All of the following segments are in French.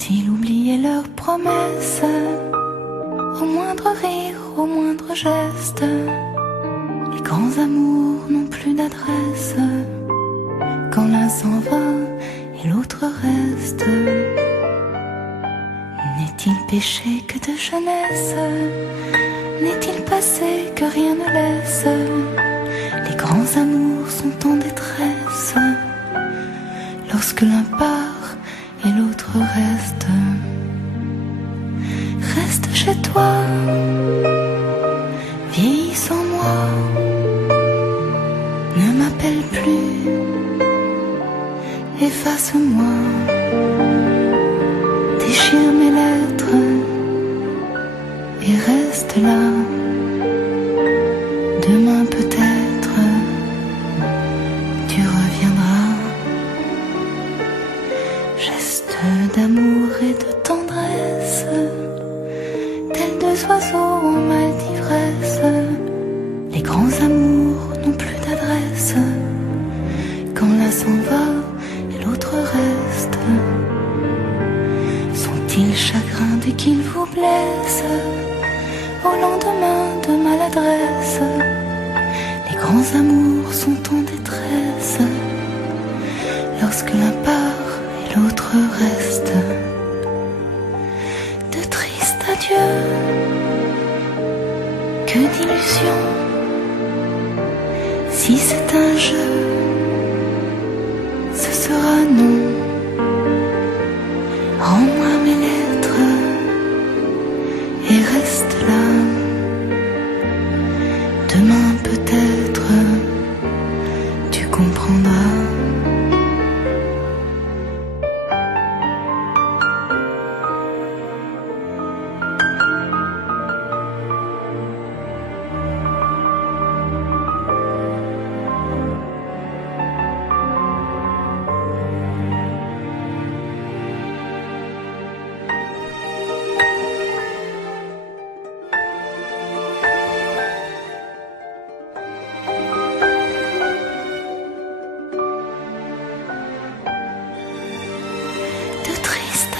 Ont-ils oublié leurs promesses? Au moindre rire, au moindre geste, les grands amours n'ont plus d'adresse. Quand l'un s'en va et l'autre reste, n'est-il péché que de jeunesse? N'est-il passé que rien ne laisse? Les grands amours sont en détresse lorsque l'un part et l'autre reste. Reste chez toi, vieillis sans moi, ne m'appelle plus, efface-moi, déchire mes lettres et reste là. Demain peut-être tu reviendras. Geste d'amour et de tendresse, tels deux oiseaux en mal d'ivresse. Les grands amours n'ont plus d'adresse quand l'un s'en va et l'autre reste. Sont-ils chagrins dès qu'ils vous blessent au lendemain de maladresse? Les grands amours sont en détresse lorsque l'un part et l'autre reste. De tristes adieux, que d'illusions. Si c'est un jeu, ce sera non. Rends-moi mes lettres et reste là. Demain peut-être tu comprendras.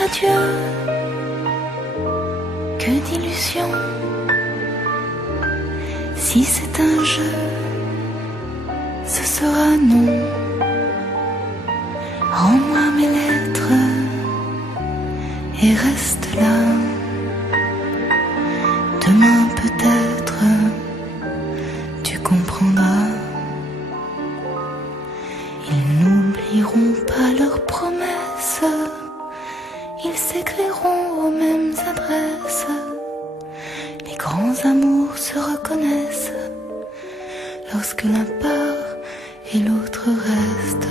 Adieu, que d'illusions. Si c'est un jeu, ce sera non. Rends-moi mes lettres et reste là. Demain peut-être tu comprendras. Ils n'oublieront pas leurs promesses, ils s'écriront aux mêmes adresses. Les grands amours se reconnaissent lorsque l'un part et l'autre reste.